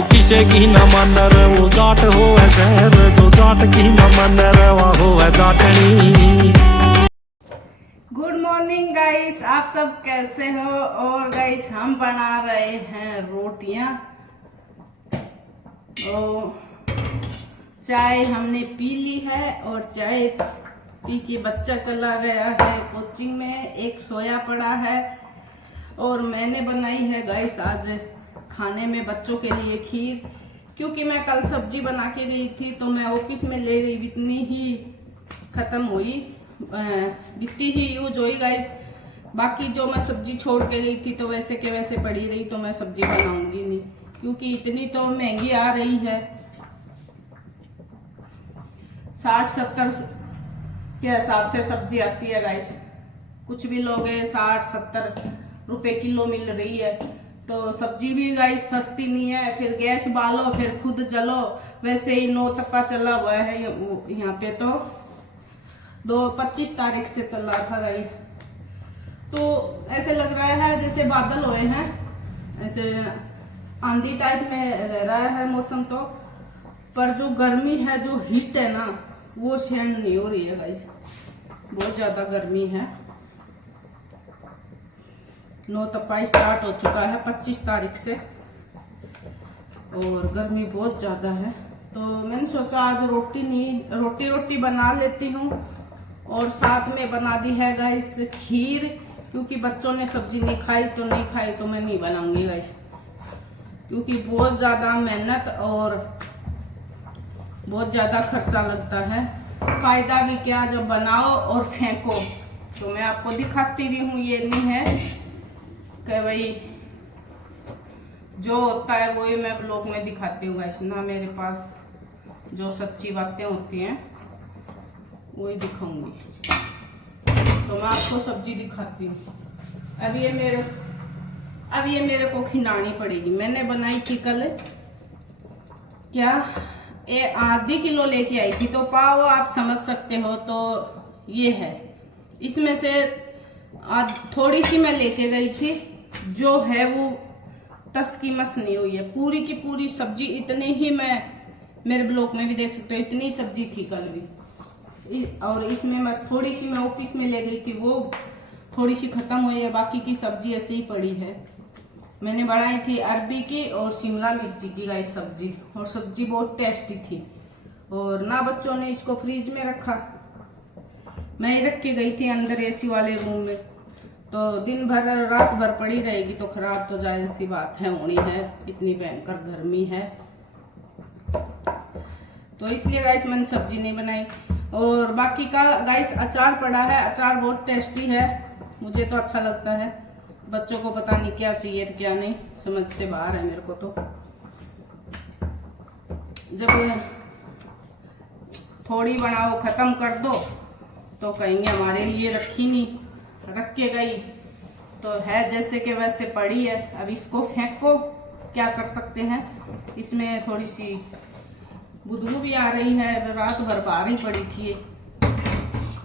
जो किसे की न मन रे वो जाट हो शहर, जो जाट की न मन रे वह हो जाटनी। गुड मॉर्निंग गाइस, आप सब कैसे हो। और गाइस हम बना रहे हैं रोटियां। तो चाय हमने पी ली है और चाय पी के बच्चा चला गया है कोचिंग में, एक सोया पड़ा है। और मैंने बनाई है गाइस आज खाने में बच्चों के लिए खीर, क्योंकि मैं कल सब्जी बना के गई थी तो मैं ऑफिस में ले गई, इतनी ही खत्म हुई, इतनी ही यूज हुई गाइस। बाकी जो मैं सब्जी छोड़ के गई थी तो वैसे के वैसे पड़ी रही, तो मैं सब्जी बनाऊंगी नहीं, क्योंकि इतनी तो महंगी आ रही है। 60-70 के हिसाब से सब्जी आती है गाइस। कुछ भी लोगे 60-70 रुपए किलो मिल रही है, तो सब्जी भी गाइस सस्ती नहीं है। फिर गैस बालो, फिर खुद जलो, वैसे ही 9 टप्पा चला हुआ है यहाँ पे। तो 25 तारीख से चल रहा था गाइस। तो ऐसे लग रहा है जैसे बादल हुए हैं, ऐसे आंधी टाइप में रह रहा है मौसम। तो पर जो गर्मी है, जो हीट है ना, वो सहन नहीं हो रही है गाइस। बहुत ज्यादा गर्मी है। 9 तपाई स्टार्ट हो चुका है 25 तारीख से, और गर्मी बहुत ज्यादा है। तो मैंने सोचा आज रोटी बना लेती हूँ, और साथ में बना दी है गाइस खीर, क्योंकि बच्चों ने सब्जी नहीं खाई तो मैं नहीं बनाऊंगी गाइस, क्योंकि बहुत ज्यादा मेहनत और बहुत ज्यादा खर्चा लगता है। फायदा भी क्या, जब बनाओ और फेंको। तो मैं आपको दिखाती भी हूँ, ये नहीं है कि भाई जो होता है वही मैं ब्लॉग में दिखाती हूँ गाइस ना। मेरे पास जो सच्ची बातें होती हैं वही दिखाऊंगी। तो मैं आपको सब्जी दिखाती हूँ। अब ये मेरे को खिलानी पड़ेगी। मैंने बनाई थी कल, क्या ये आधी किलो लेके आई थी, तो पाव आप समझ सकते हो। तो ये है, इसमें से आज थोड़ी सी मैं लेके गई थी, जो है वो तस की मस नहीं हुई है। पूरी की पूरी सब्जी इतनी ही, मैं मेरे ब्लॉग में भी देख सकते हो, इतनी सब्जी थी कल भी। और इसमें बस थोड़ी सी मैं ऑफिस में ले गई थी, वो थोड़ी सी खत्म हुई है, बाकी की सब्जी ऐसे ही पड़ी है। मैंने बनाई थी अरबी की और शिमला मिर्ची की गाइस सब्जी, और सब्जी बहुत टेस्टी थी। और ना बच्चों ने इसको फ्रिज में रखा, मैं ही रख के गई थी अंदर एसी वाले रूम में। तो दिन भर रात भर पड़ी रहेगी तो खराब तो जाहिर सी बात है होनी है, इतनी भयंकर गर्मी है। तो इसलिए गाइस मैंने सब्जी नहीं बनाई। और बाकी का गाइस अचार पड़ा है, अचार बहुत टेस्टी है, मुझे तो अच्छा लगता है। बच्चों को पता नहीं क्या चाहिए क्या नहीं, समझ से बाहर है मेरे को। तो जब थोड़ी बनाओ खत्म कर दो तो कहेंगे हमारे लिए रखी नहीं, रख के गई। तो है जैसे कि वैसे पड़ी है, अब इसको फेंको, क्या कर सकते हैं। इसमें थोड़ी सी बुदबू भी आ रही है, रात भर बाहर ही पड़ी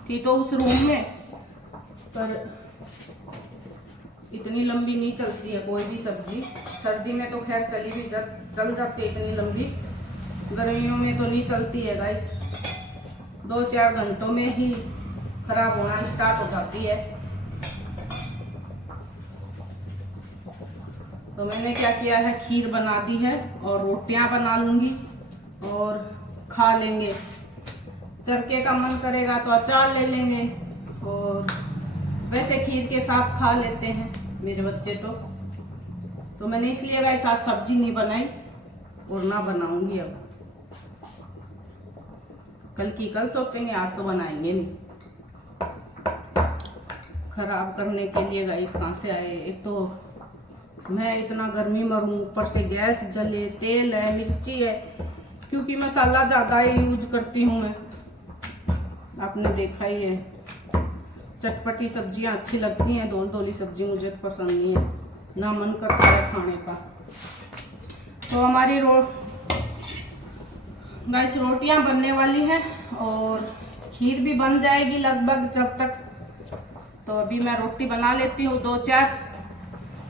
थी तो उस रूम में। पर इतनी लंबी नहीं चलती है कोई भी सब्जी। सर्दी में तो खैर चल जाती है इतनी लंबी, गर्मियों में तो नहीं चलती है गाइस। 2-4 घंटों में ही खराब होना स्टार्ट हो जाती है। तो मैंने क्या किया है, खीर बना दी है और रोटियां बना लूंगी और खा लेंगे। चरके का मन करेगा तो अचार ले लेंगे, और वैसे खीर के साथ खा लेते हैं मेरे बच्चे। तो मैंने इसलिए गाइस आज सब्जी नहीं बनाई और ना बनाऊंगी। अब कल की कल सोचेंगे, आज तो बनाएंगे नहीं। खराब करने के लिए गाइस कहाँ से आए। एक तो मैं इतना गर्मी मरूं, ऊपर से गैस जले, तेल है, मिर्ची है, क्योंकि मसाला ज्यादा यूज करती हूँ मैं, आपने देखा ही है। चटपटी सब्जियां अच्छी लगती हैं, धोली सब्जी मुझे पसंद नहीं है, ना मन करता है खाने का। तो हमारी गाइस रोटियां बनने वाली हैं और खीर भी बन जाएगी लगभग जब तक। तो अभी मैं रोटी बना लेती हूँ 2-4,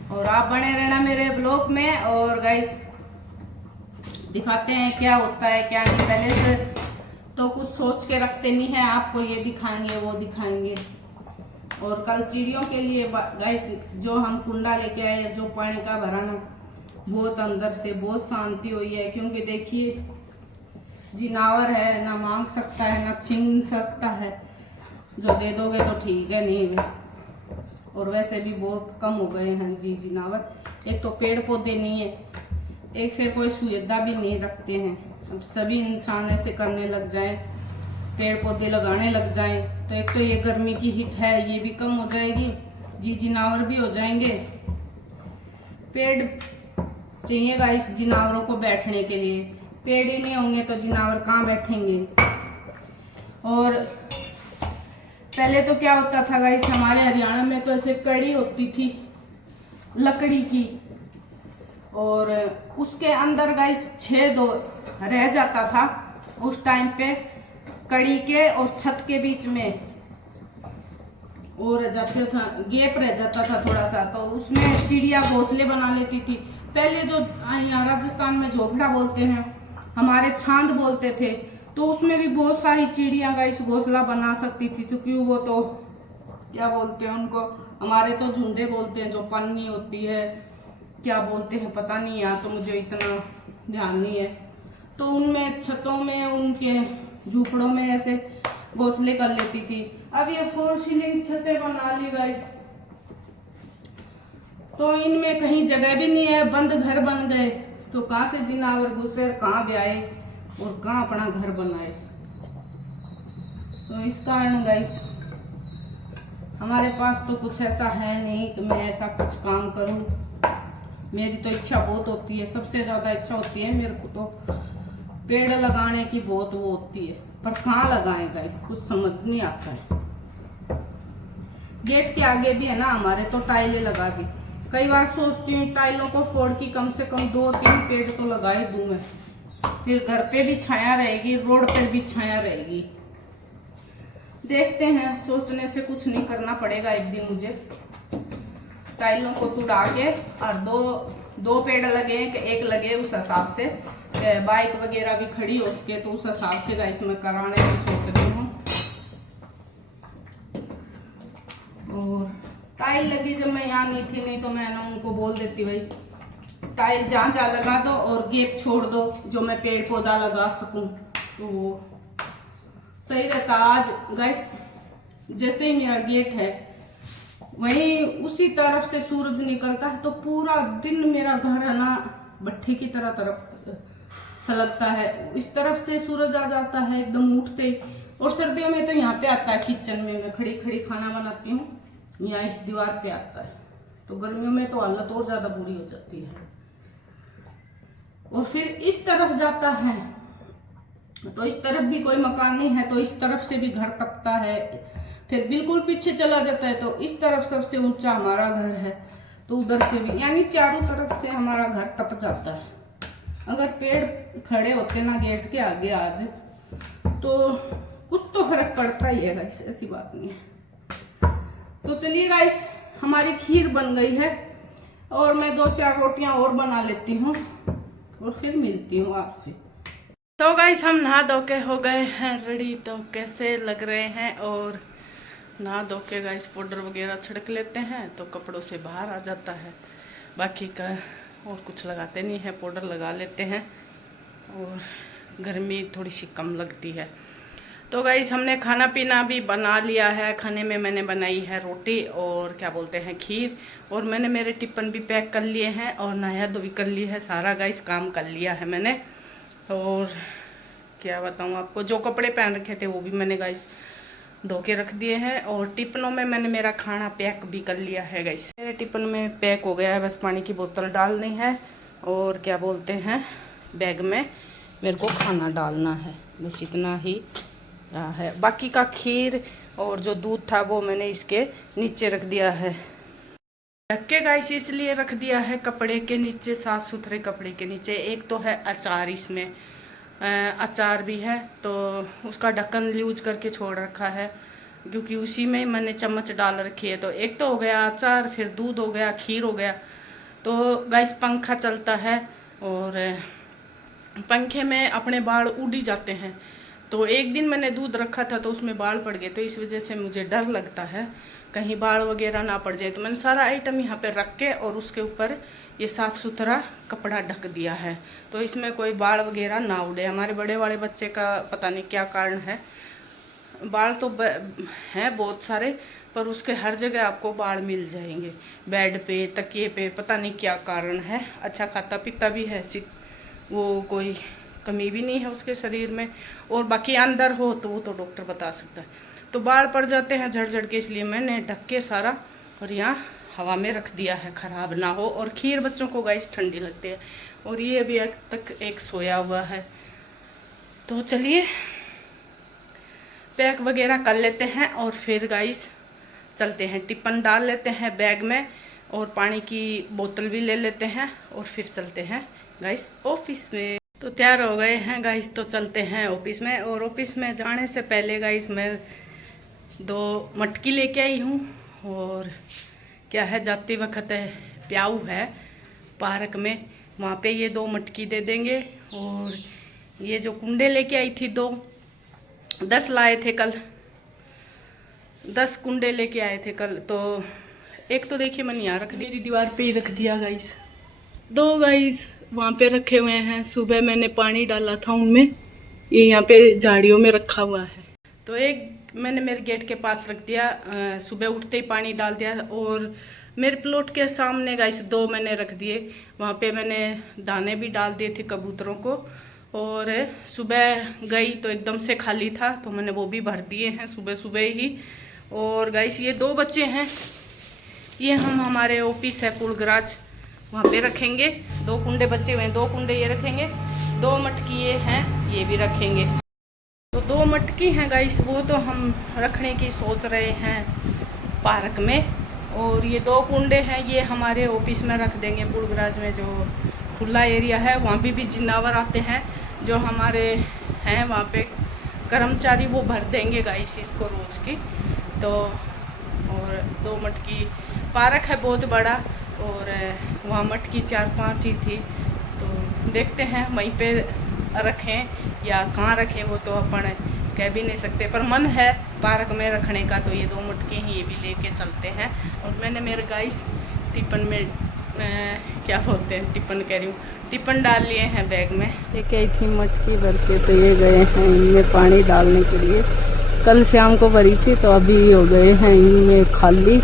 और आप बने रहना मेरे ब्लॉग में। और गाइस दिखाते हैं क्या होता है क्या नहीं। पहले से तो कुछ सोच के रखते नहीं है, आपको ये दिखाएंगे वो दिखाएंगे। और कल चिड़ियों के लिए गाइस जो हम कुंडा लेके आए, जो पानी का भरा ना, बहुत अंदर से बहुत शांति हुई है। क्योंकि देखिए जिनावर है, ना मांग सकता है ना छीन सकता है, जो दे दोगे तो ठीक है, नहीं वे। और वैसे भी बहुत कम हो गए हैं जी जिनावर। एक तो पेड़ पौधे नहीं है, एक फिर कोई सुविधा भी नहीं रखते हैं। अब सभी इंसान ऐसे करने लग जाएं, पेड़ पौधे लगाने लग जाएं, तो एक तो ये गर्मी की हिट है ये भी कम हो जाएगी जी, जिनावर भी हो जाएंगे। पेड़ चाहिए गाइस जिनावरों को बैठने के लिए, पेड़ ही नहीं होंगे तो जिनावर कहाँ बैठेंगे। और पहले तो क्या होता था गाइस, हमारे हरियाणा में तो ऐसे कड़ी होती थी लकड़ी की, और उसके अंदर गाइस छेद रह जाता था उस टाइम पे, कड़ी के और छत के बीच में और जाता था, गैप रह जाता था थोड़ा सा, तो उसमें चिड़िया घोंसले बना लेती थी। पहले जो यहाँ राजस्थान में झोपड़ा बोलते हैं, हमारे छांद बोलते थे, तो उसमें भी बहुत सारी चिड़िया गाइस घोंसला बना सकती थी। तो क्यों, वो तो क्या बोलते हैं उनको, हमारे तो झुंडे बोलते हैं, जो पन्नी होती है क्या बोलते हैं पता नहीं, यहाँ तो मुझे इतना ध्यान नहीं है। तो उनमें छतों में उनके झूपड़ों में ऐसे घोंसले कर लेती थी। अब ये 4 सीलिंग छतें बना ली गाइस, तो इनमें कहीं जगह भी नहीं है, बंद घर बन गए। तो कहाँ से जिनावर घुसे, कहाँ ब्याए और कहाँ अपना घर बनाए। तो इस कारण गाइस हमारे पास तो कुछ ऐसा है नहीं कि मैं ऐसा कुछ काम करूं। मेरी तो इच्छा बहुत होती है, सबसे ज्यादा इच्छा होती है मेरे को तो पेड़ लगाने की बहुत वो होती है, पर कहाँ लगाएं गाइस कुछ समझ नहीं आता है। गेट के आगे भी है ना हमारे, तो टाइलें लगा दी। कई बार सोचती हूँ टाइलों को फोड़ की कम से कम 2-3 पेड़ तो लगा ही दूं मैं, फिर घर पे भी छाया रहेगी, रोड पर भी छाया रहेगी। देखते हैं, सोचने से कुछ नहीं करना पड़ेगा। एक दिन मुझे टाइलों को तुड़ा के और दो पेड़ लगे कि एक लगे, उस हिसाब से बाइक वगैरह भी खड़ी हो उसके, तो उस हिसाब से गाइस मैं कराने की सोच रही हूँ। और टाइल लगी जब मैं यहाँ नहीं थी, नहीं तो मैं ना उनको बोल देती भाई टाइल जहाँ जहाँ लगा दो और गैप छोड़ दो जो मैं पेड़ पौधा लगा सकूं, तो वो सही रहता। आज गाइस जैसे ही मेरा गेट है वहीं उसी तरफ से सूरज निकलता है, तो पूरा दिन मेरा घर है ना भट्ठी की तरफ सलगता है। इस तरफ से सूरज आ जाता है एकदम उठते। और सर्दियों में तो यहाँ पे आता है किचन में, मैं खड़ी खड़ी खाना बनाती हूँ, यहाँ इस दीवार पे आता है। तो गर्मियों में तो हालत और ज्यादा बुरी हो जाती है। और फिर इस तरफ जाता है, तो इस तरफ भी कोई मकान नहीं है, तो इस तरफ से भी घर तपता है। फिर बिल्कुल पीछे चला जाता है, तो इस तरफ सबसे ऊंचा हमारा घर है, तो उधर से भी, यानी चारों तरफ से हमारा घर तप जाता है। अगर पेड़ खड़े होते ना गेट के आगे आज, तो कुछ तो फर्क पड़ता ही है गाइस, ऐसी बात नहीं है। तो चलिए गाइस, हमारी खीर बन गई है और मैं 2-4 रोटियां और बना लेती हूँ और फिर मिलती हूँ आपसे। तो गाइस हम नहा धो के हो गए हैं रेडी। तो कैसे लग रहे हैं, और नहा धो के गाइस पाउडर वगैरह छिड़क लेते हैं तो कपड़ों से बाहर आ जाता है। बाकी का और कुछ लगाते नहीं है, पाउडर लगा लेते हैं और गर्मी थोड़ी सी कम लगती है। तो गाइस हमने खाना पीना भी बना लिया है। खाने में मैंने बनाई है रोटी और क्या बोलते हैं खीर, और मैंने मेरे टिफिन भी पैक कर लिए हैं और नहाया धोई कर ली है, सारा गाइस काम कर लिया है मैंने। और क्या बताऊँ आपको, जो कपड़े पहन रखे थे वो भी मैंने गाइस धो के रख दिए हैं, और टिफिनों में मैंने मेरा खाना पैक भी कर लिया है गाइस। मेरे टिफिन में पैक हो गया है, बस पानी की बोतल डालनी है और क्या बोलते हैं बैग में मेरे को खाना डालना है, बस इतना ही है। बाकी का खीर और जो दूध था वो मैंने इसके नीचे रख दिया है। रख के गाइस इसलिए रख दिया है कपड़े के नीचे, साफ सुथरे कपड़े के नीचे। एक तो है अचार, इसमें अचार भी है, तो उसका ढक्कन लूज करके छोड़ रखा है क्योंकि उसी में मैंने चम्मच डाल रखी है। तो एक तो हो गया अचार, फिर दूध हो गया, खीर हो गया। तो गाइस पंखा चलता है और पंखे में अपने बाल उड़ ही जाते हैं। तो एक दिन मैंने दूध रखा था तो उसमें बाल पड़ गए, तो इस वजह से मुझे डर लगता है कहीं बाल वगैरह ना पड़ जाए। तो मैंने सारा आइटम यहाँ पे रख के और उसके ऊपर ये साफ़ सुथरा कपड़ा ढक दिया है, तो इसमें कोई बाल वगैरह ना उड़े। हमारे बड़े वाले बच्चे का पता नहीं क्या कारण है, बाल तो हैं बहुत सारे, पर उसके हर जगह आपको बाल मिल जाएंगे, बेड पे, तकिए पे, पता नहीं क्या कारण है। अच्छा खाता पीता भी है, वो कोई कमी भी नहीं है उसके शरीर में, और बाकी अंदर हो तो वो तो डॉक्टर बता सकता है। तो बाल पड़ जाते हैं झड़ झड़ के, इसलिए मैंने ढक के सारा और यहाँ हवा में रख दिया है, ख़राब ना हो। और खीर बच्चों को गाइस ठंडी लगती है, और ये अभी तक एक सोया हुआ है। तो चलिए पैक वगैरह कर लेते हैं और फिर गाइस चलते हैं, टिफिन डाल लेते हैं बैग में और पानी की बोतल भी ले लेते हैं और फिर चलते हैं गाइस ऑफिस में। तो तैयार हो गए हैं गाइस, तो चलते हैं ऑफिस में। और ऑफिस में जाने से पहले गाइस मैं 2 मटकी लेके आई हूँ, और क्या है जाते वक्त प्याऊ है पार्क में, वहाँ पे ये 2 मटकी दे देंगे। और ये जो कुंडे लेके आई थी 10 लाए थे कल, 10 कुंडे लेके आए थे कल, तो एक तो देखिए मैंने यहाँ रख दिया, मेरी दीवार पे ही रख दिया गाइस। 2 गाइस वहाँ पे रखे हुए हैं, सुबह मैंने पानी डाला था उनमें, ये यहाँ पे झाड़ियों में रखा हुआ है। तो एक मैंने मेरे गेट के पास रख दिया, सुबह उठते ही पानी डाल दिया। और मेरे प्लॉट के सामने गाइस 2 मैंने रख दिए, वहाँ पे मैंने दाने भी डाल दिए थे कबूतरों को। और सुबह गई तो एकदम से खाली था, तो मैंने वो भी भर दिए हैं सुबह सुबह ही। और गाइस ये 2 बच्चे हैं, ये हम हमारे ऑफिस है पुलगराज, वहाँ पे रखेंगे। 2 कुंडे बचे हुए हैं, 2 कुंडे ये रखेंगे, 2 मटकी ये हैं, ये भी रखेंगे। तो 2 मटकी हैं गाइस, वो तो हम रखने की सोच रहे हैं पार्क में। और ये 2 कुंडे हैं, ये हमारे ऑफिस में रख देंगे, पुलगराज में जो खुला एरिया है, वहाँ भी जिन्नावर आते हैं जो हमारे हैं वहाँ पे कर्मचारी, वो भर देंगे गाइस इसको रोज़ की। तो और 2 मटकी, पार्क है बहुत बड़ा, और वहाँ मटकी 4-5 ही थी, तो देखते हैं वहीं पे रखें या कहाँ रखें, वो तो अपन कह भी नहीं सकते, पर मन है पार्क में रखने का। तो ये 2 मटके ही ये भी लेके चलते हैं। और मैंने मेरे गाइस टिफिन में क्या बोलते हैं, टिफिन कह रही हूँ, टिफिन डाल लिए हैं बैग में, लेके आई थी मटकी भर के। तो ये गए हैं इनमें पानी डालने के लिए, कल शाम को भरी थी, तो अभी हो गए हैं इनमें खाली।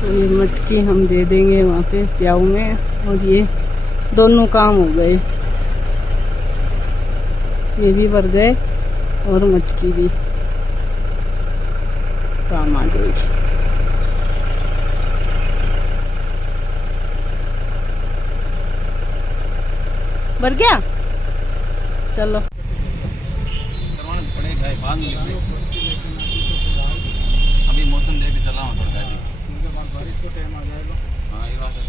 तो ये मटकी हम दे देंगे वहाँ पे प्याऊ में, और ये दोनों काम हो गए, ये भी भर गए और मटकी भी काम आ जाएगी। भर गया, चलो अभी मौसम देख के चला हूँ थोड़ा सा, बारिश को टाइम आ जाएगा। हाँ ये बात है।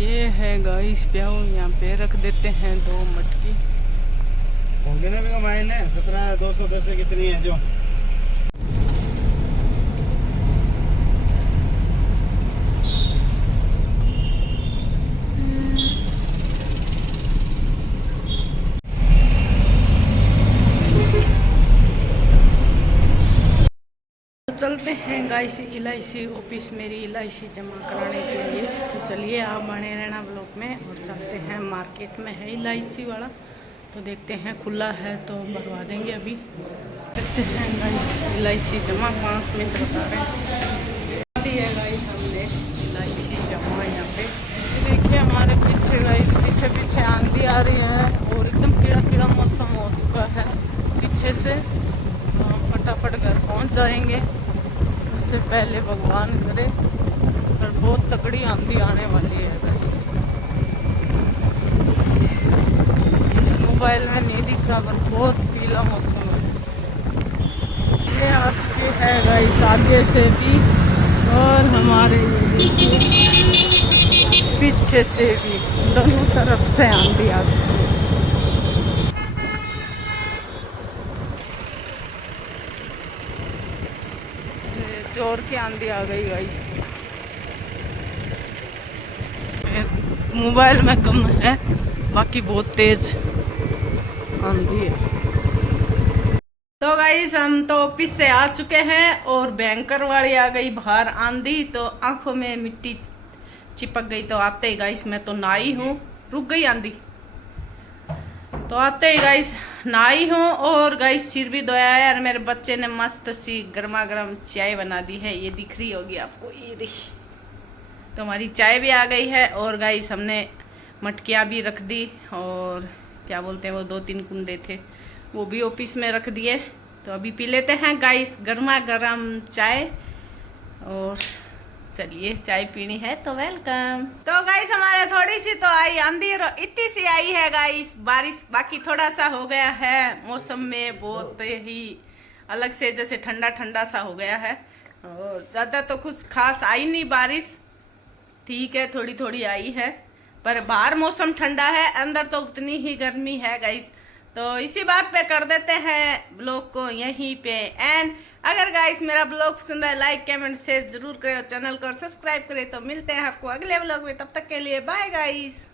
ये है गाइस प्याऊ, यहाँ पे रख देते हैं 2 मटकी। देने भी मायने 17,210 कितनी है जो चलते हैं गाइस LIC ऑफिस, मेरी LIC जमा कराने के लिए। तो चलिए आप बने रहना ब्लॉक में, और चलते हैं मार्केट में है LIC वाला, तो देखते हैं खुला है तो भरवा देंगे। अभी देखते हैं गाइस LIC जमा, 5 मिनट बता रहे हैं। दिए गाइस हमने LIC जमा यहाँ पे, देखिए हमारे पीछे गाइस, पीछे आंधी आ रही है और एकदम कीड़ा मौसम हो चुका है पीछे से। फटाफट घर पहुँच जाएंगे, उससे पहले भगवान करे, पर बहुत तगड़ी आंधी आने वाली है गाइस। इस मोबाइल में नहीं दिख रहा, पर बहुत पीला मौसम है। ये आ चुके हैं गाइस आगे से भी, और हमारे पीछे से भी, दोनों तरफ से आंधी आ गई। जोर की आंधी आ गई गाइस, मोबाइल में कम है, बाकी बहुत तेज आंधी है। तो गाइस हम तो ऑफिस से आ चुके हैं और भयंकर वाली आ गई बाहर आंधी, तो आंखों में मिट्टी चिपक गई। तो आते ही गाइस मैं तो नहाई हूँ, रुक गई आंधी, तो आते ही गाइस नहाई हूँ और गाइस सिर भी धोया है। और मेरे बच्चे ने मस्त सी गर्मा गर्म चाय बना दी है, ये दिख रही होगी आपको, ये देखिए। तो हमारी चाय भी आ गई है और गाइस हमने मटकियाँ भी रख दी और क्या बोलते हैं वो 2-3 कुंडे थे वो भी ऑफिस में रख दिए। तो अभी पी लेते हैं गाइस गर्मा गर्म चाय। और चलिए चाय पीनी है तो वेलकम। तो गाइस हमारे थोड़ी सी तो आई आंधी, इतनी सी आई है गाइस बारिश, बाकी थोड़ा सा हो गया है मौसम में बहुत ही अलग से, जैसे ठंडा ठंडा सा हो गया है। और ज़्यादा तो कुछ खास आई नहीं बारिश, ठीक है थोड़ी थोड़ी आई है, पर बाहर मौसम ठंडा है, अंदर तो उतनी ही गर्मी है गाइस। तो इसी बात पे कर देते हैं ब्लॉग को यहीं पे एंड। अगर गाइस मेरा ब्लॉग पसंद है लाइक कमेंट शेयर जरूर करें, चैनल को सब्सक्राइब करें। तो मिलते हैं आपको अगले ब्लॉग में, तब तक के लिए बाय गाइस।